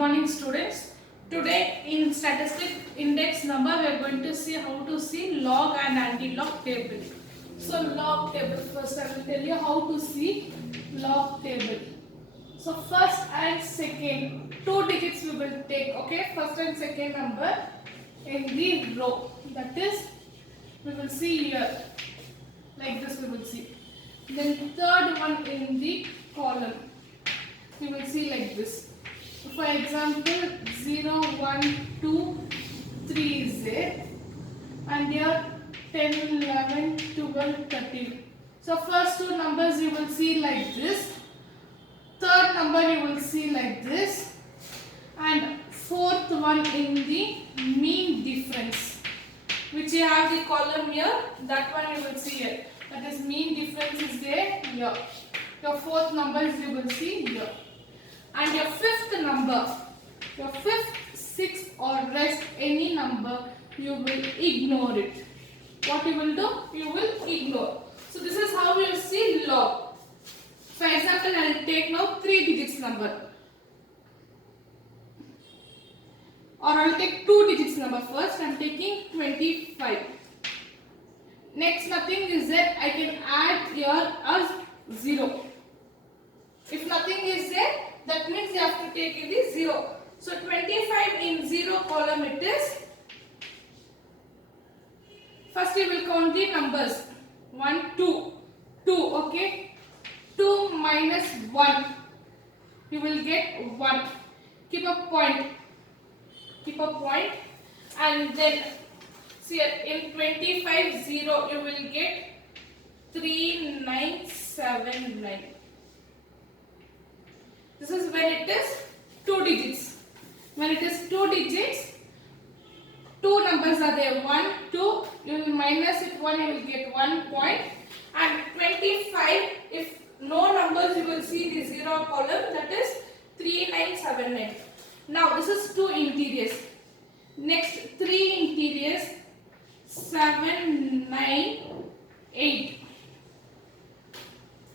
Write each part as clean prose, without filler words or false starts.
morning students. Today in statistic index number we are going to see how to see log and anti-log table. So log table, first I will tell you how to see log table. So first and second, two digits we will take, okay, first and second number in the row, that is we will see here, like this we will see. Then third one in the column, we will see like this. For example, 0, 1, 2, 3 is there, and here 10, 11, 12, 13. So first two numbers you will see like this, third number you will see like this, and fourth one in the mean difference, which you have the column here, that one you will see here. That is mean difference is there here. Your fourth numbers you will see here. And your fifth number, your fifth, sixth or rest any number, you will ignore it. What you will do? You will ignore. So this is how you see log. For example, I will take now 3 digits number. Or I will take 2 digits number first. I am taking 25. Next, nothing is there. I can add here as 0. If nothing is there, that means you have to take it is 0. So 25 in 0 column it is. First you will count the numbers. 1, 2. 2, okay. 2 minus 1. You will get 1. Keep a point. Keep a point. And then see in 25, 0 you will get 3979. This is when it is 2 digits. When it is 2 digits, 2 numbers are there. 1, 2, you will minus it 1, you will get 1 point. And 25, if no numbers, you will see the 0 column, that is 3979. Now this is 2 interiors. Next 3 interiors, 7, 9, 8.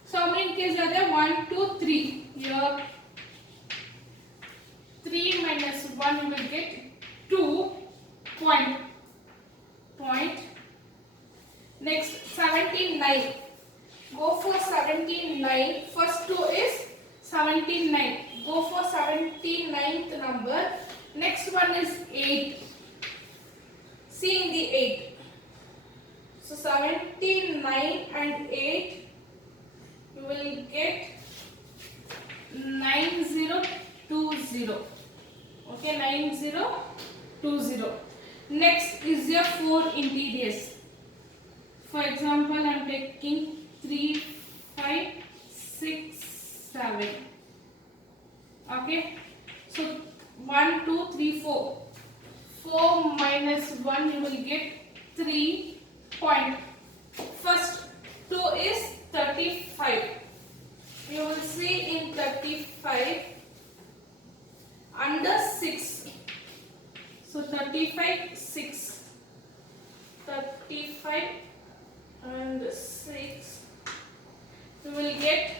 So how many interiors are there? 1, 2, 3. Here 3 minus 1 you will get 2 point. Next 79. Go for 79. First 2 is 79. Go for 79th number. Next one is 8. See in the 8. So 79 and 8 you will get 9020. Okay, 9020. Next is your 4 interiors. For example, I am taking 3, 5, 6, 7. Okay, so 1, 2, 3, 4. 4 minus 1 you will get 3 point. First 2 is 35. You will see in 35 under 6. So 35, 6. 35 and 6. You will get,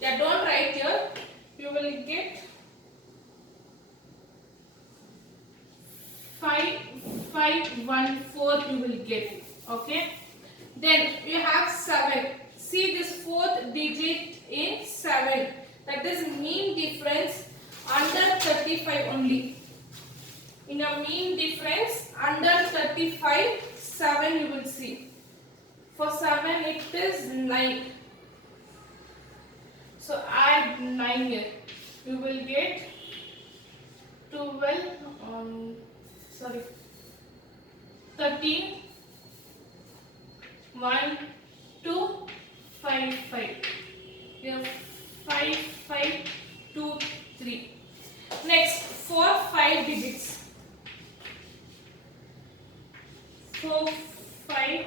don't write here, you will get 5514 you will get. Okay. Then you have 7. See this fourth digit in 7. That is mean difference under 35 only. In your mean difference under 35, 7 you will see. For 7 it is 9. So add 9 here. You will get 13, 1, 2, 5, 5. We have 5, 5, 2, 3. Next, 4, 5 digits. 4, 5,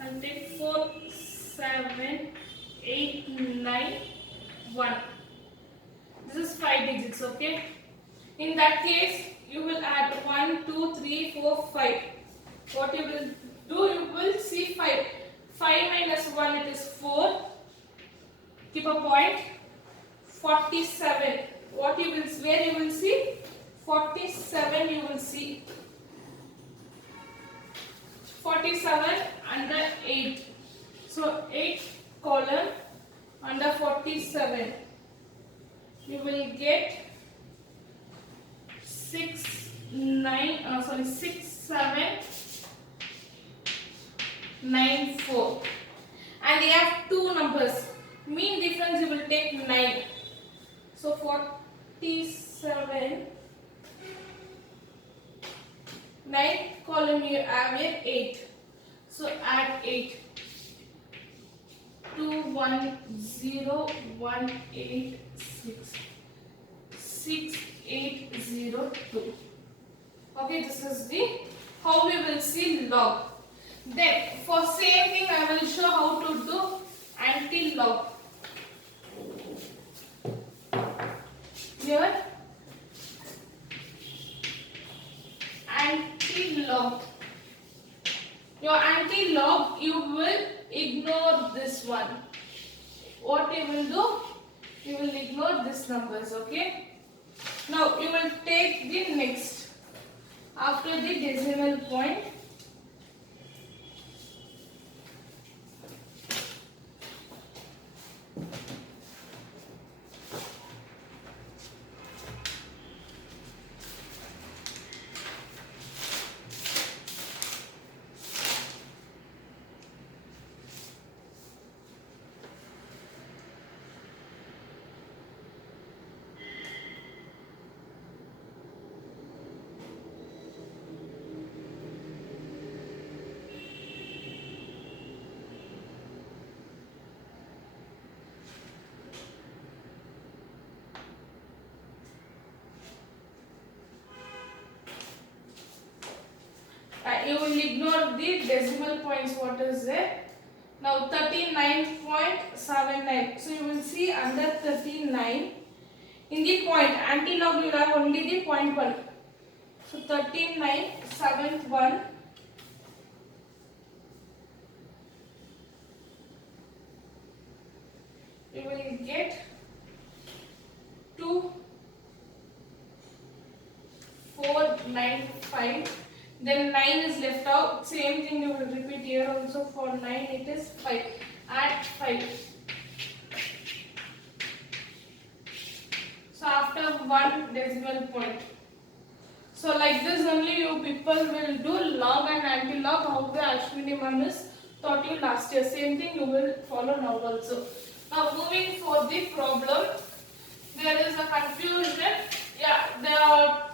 and take 4, 7, 8, 9, 1. This is 5 digits, okay? In that case, you will add 1, 2, 3, 4, 5. What you will do, you will see 5. 5 minus 1, it is 4. Keep a point. 47. what you will, where you will see 47, you will see 47 under 8. So 8 column under 47, you will get 6 7 9 4, and you have two numbers. Mean difference you will take 9. So 47, 9th column you have here 8. So add 8. 2 1 0 1 8 6 6 8 0 2. Okay, this is the how we will see log. Then for same thing I will show how to do anti-log. Here anti-log. Your anti-log, you will ignore this one. What you will do? You will ignore these numbers, okay? Now you will take the next. After the decimal point, you will ignore the decimal points. What is there? Now 39.79. So you will see under 39, in the point anti-log you will have only the point 1. So 39.71. You will get 2495. Then 9 is left out. Same thing you will repeat here also. For 9 it is 5. Add 5. So after 1 decimal point. So like this only you people will do log and anti-log, how the Ashwini ma'am is taught you last year. Same thing you will follow now also. Now moving for the problem. There is a confusion. Yeah, there are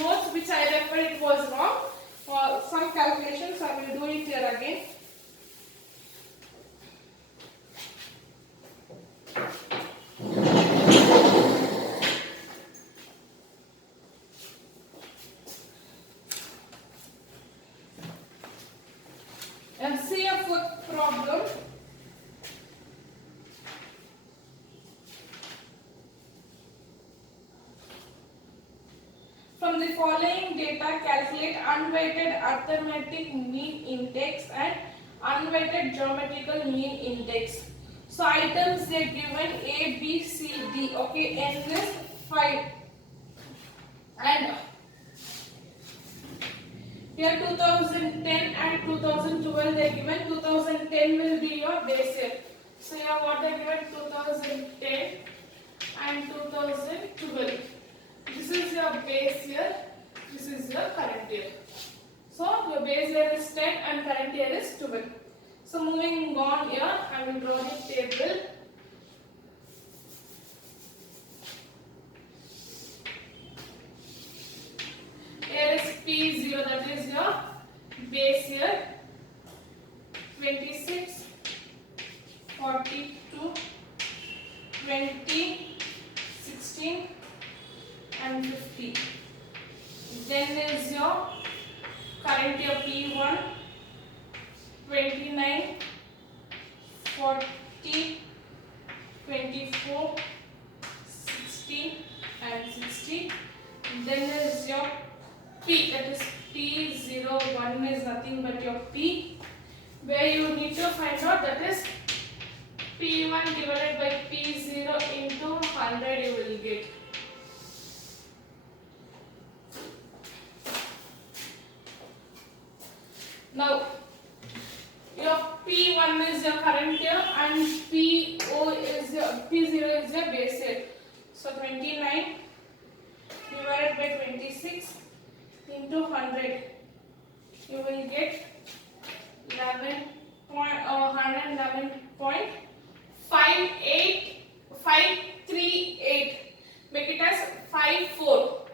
notes which I refer it was wrong. For some calculations I will do it here again. And see a fourth problem. From the following data, calculate unweighted arithmetic mean index and unweighted geometrical mean index. So items they are given A, B, C, D. Okay, N is 5. And here 2010 and 2012 they are given. 2010 will be your base year. So here what they are given 2010 and 2012. This is your base year, this is your current year. So your base year is 10 and current year is 12. So moving on here, I will draw the table. Here is P0, that is your base year. 26, 42, 20, 16 and 50. Then is your current year P1, 29, 40, 24, 16 and 60. Then is your P, that is P01 is nothing but your P, where you need to find out, that is P1 divided by P0 into 100 you will get. Now your P1 is your current year and P0 is your base year. So 29 divided by 26 into 100, you will get 111.538. Make it as 54.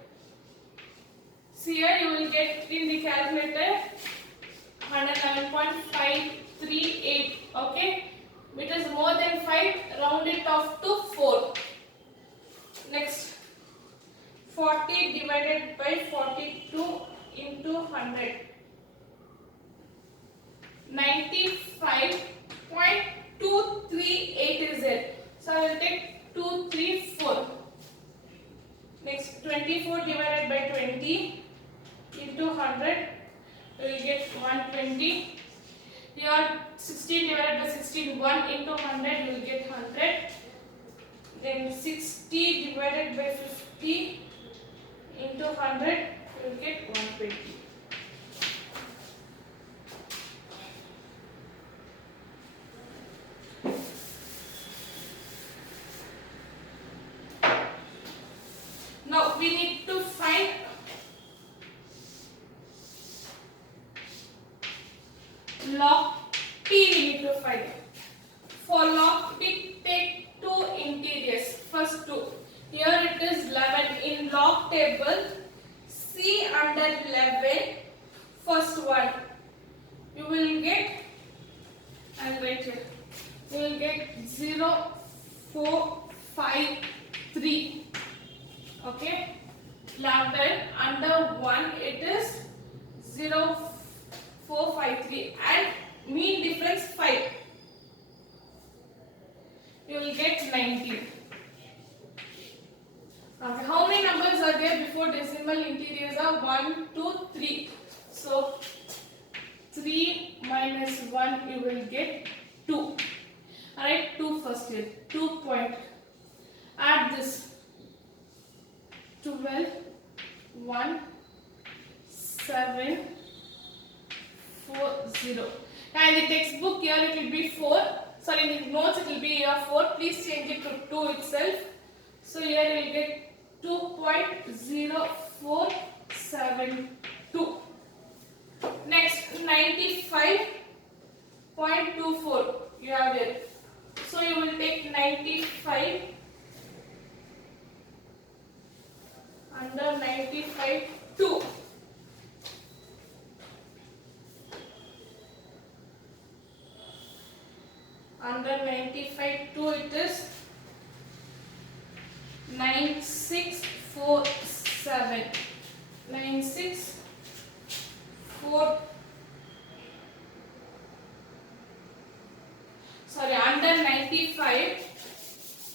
So here you will get in the calculator 111.538. Okay, it is more than 5, round it off to 4. Next, 40 divided by 42 into 100, 95.238 is it. So I will take 234. Next, 24 divided by 20 into 100, you will get 120. Here 16 divided by 16, 1 into 100, you will get 100. Then 60 divided by 50 into 100, you will get 120. Now we need to find log P. We need to find. For log P, take two interiors. First two. Here it is 11. In log table, C under 11, first one. You will get, I'll write here. You will get 0, 4, 5, 3. Okay. 11 under 1, it is 0, 4, 5, 3. And mean difference 5. You will get 19. Okay, how many numbers are there before decimal interiors are 1, 2, 3. So 3 minus 1 you will get 2. Alright, 2 first here. 2 point. Add this. 12, 1, 7, 4, 0. And in the textbook here it will be 4. Sorry, in the notes it will be here 4. Please change it to 2 itself. So here you will get 2.0472. Next, 95.24 you have there. So you will take 95 under 95 2. Under 95 2 it is 9647. 9647. Sorry, under 95.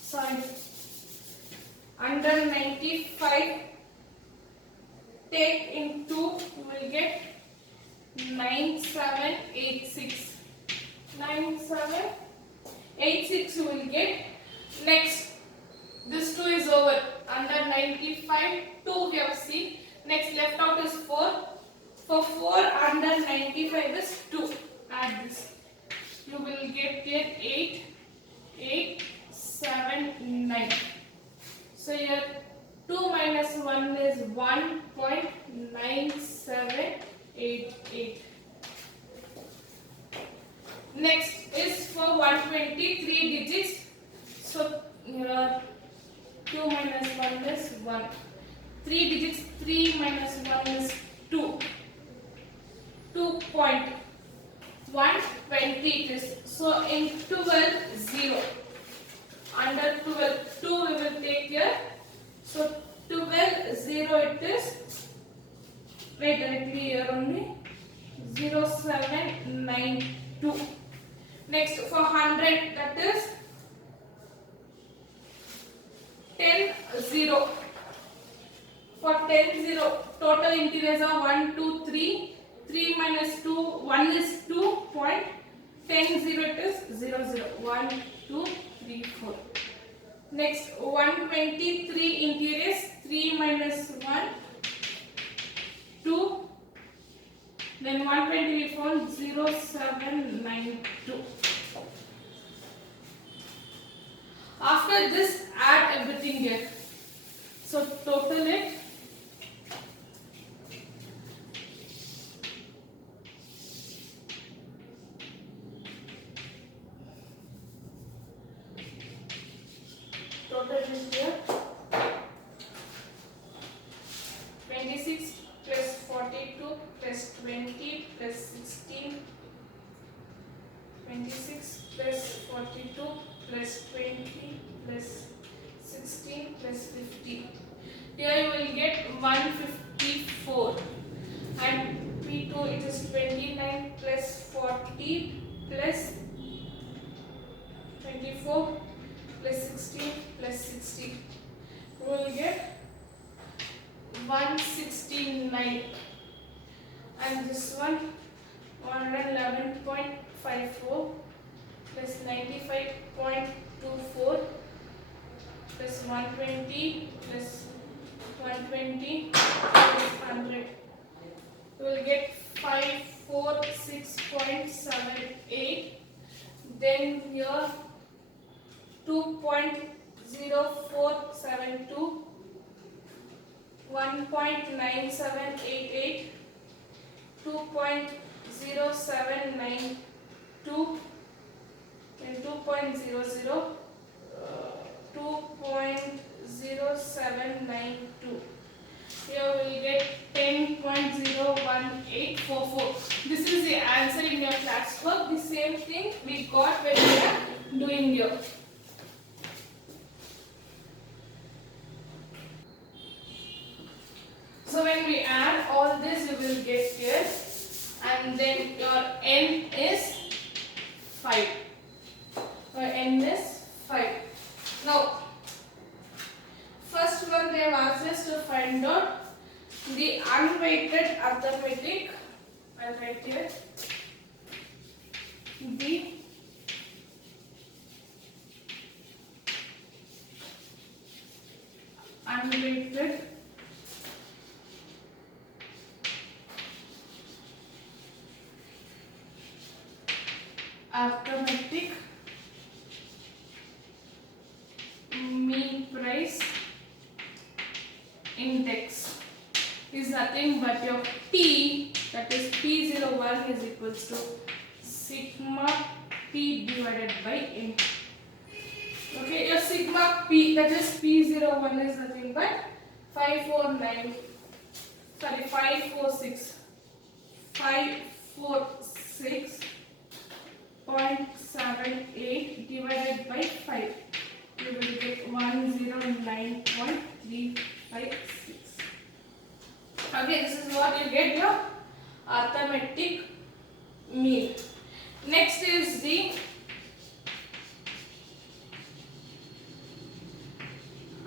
Sorry. Under 95, take into, you will get 9786. 9786 you will get. Next, this 2 is over. Under 95, 2 we have seen. Next, left out is 4. For 4 under 95 is 2. Add this. You will get here 8, 8, 7, 9. So here 2 minus 1 is 1.9788. Next is for 123 digits. So here 2 minus 1 is 1. 3 digits, 3 minus 1 is 2. 2.120 it is. So in 12, 0. Under 12, 2 we will take here. So 12, 0 it is. Wait, directly here only. 0792. Next, for 100, that is 10, 0. For 10, 0, total integers are 1, 2, 3. 3 minus 2, 1 is 2. Point. 10, 0 it is 0, 0. 1, 2, 3, 4. Next, 123 integers. 3 minus 1, 2. Then 120 we found 0792. After this, add everything here. So total it. Total is here 26 plus 42 plus 20 plus 16. 26 plus 42 plus 20 plus 16 plus 50. Here you will get 154. And P2 it is 29 plus 40 plus 24 plus 16 plus 60. You will get 169. And this one 111.54 plus 95.24 plus 120 plus 120 plus 100. You will get 546.78. Then here 2.0472, 1.9788, 2.0792, then 2.00, 2.0792. Here we will get 10.01844. This is the answer in your classwork. The same thing we got when we are doing here. So when we add all this, you will get here, and then your n is 5. Your n is 5. Now, first one they have asked us to find out the unweighted arithmetic. I'll write here. The unweighted arithmetic mean price index is nothing but your P, that is P01 is equals to sigma P divided by N. Okay, your sigma P, that is P01 is nothing but 548 divided by 5. You will get 109.356. Okay, this is what you get your arithmetic mean. Next is the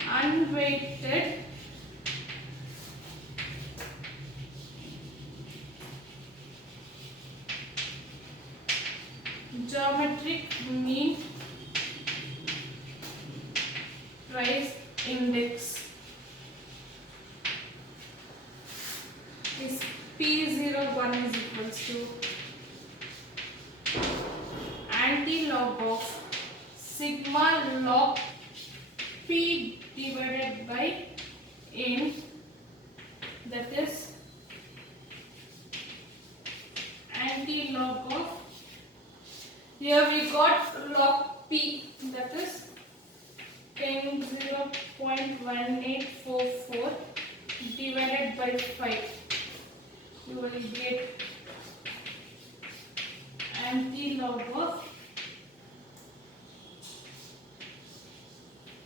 unweighted geometric mean price index is P01 is equals to anti-log of sigma log P divided by N, that is anti-log of, here we got log P, that is 10.01844 divided by 5. You will get anti-log of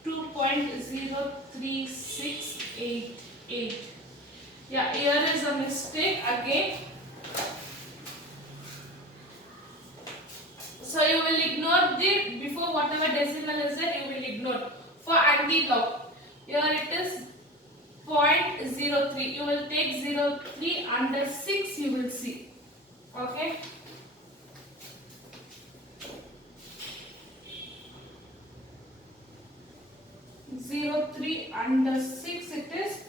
2.03688. Yeah, here is a mistake again. So you will ignore the before whatever decimal is there, you will ignore. For anti-log, here it is 0.03. You will take 0.3 under 6. You will see. Okay. Zero 3 under 6 it is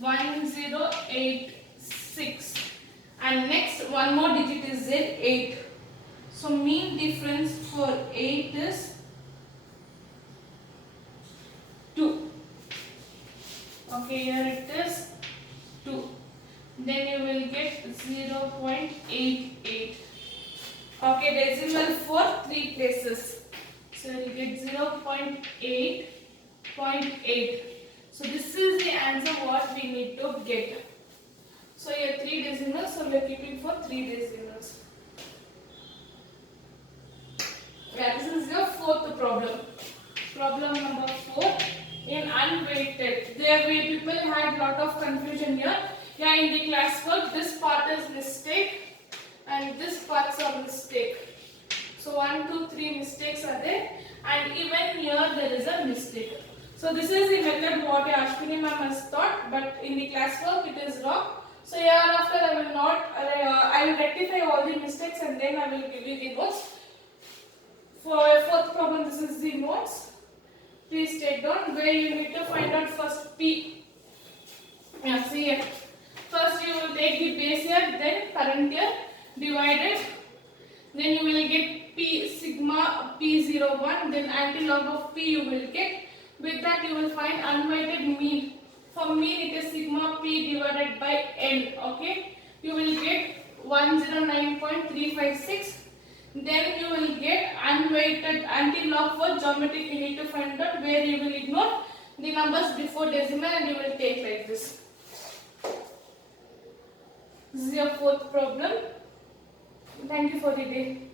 1086. And one more digit is there, 8. So mean difference for 8 is 2. Okay, here it is 2. Then you will get 0.88. Okay, decimal for 3 places. So you will get 0.8.8. So this is the answer what we need to get. So here 3 decimals, so we are keeping for 3 decimals. Yeah, this is your fourth problem. Problem number 4. In unweighted, there we people had lot of confusion here. Yeah, in the classwork, this part is mistake and this part's a mistake. So 1, 2, 3 mistakes are there, and even here there is a mistake. So this is the method what Ashwini ma'am has taught, but in the classwork it is wrong. So hereafter I will not, I will rectify all the mistakes and then I will give you the notes. For fourth problem, this is the notes. Please take down where you need to find out first P. Yeah, see here. First you will take the base year, then current year divided. Then you will get P sigma P01, then antilog of P you will get. With that you will find unweighted mean. For mean it is sigma P divided by N. Okay. You will get 109.356. Then you will get unweighted antilog for geometric. You need to find out where you will ignore the numbers before decimal and you will take like this. This is your fourth problem. Thank you for the day.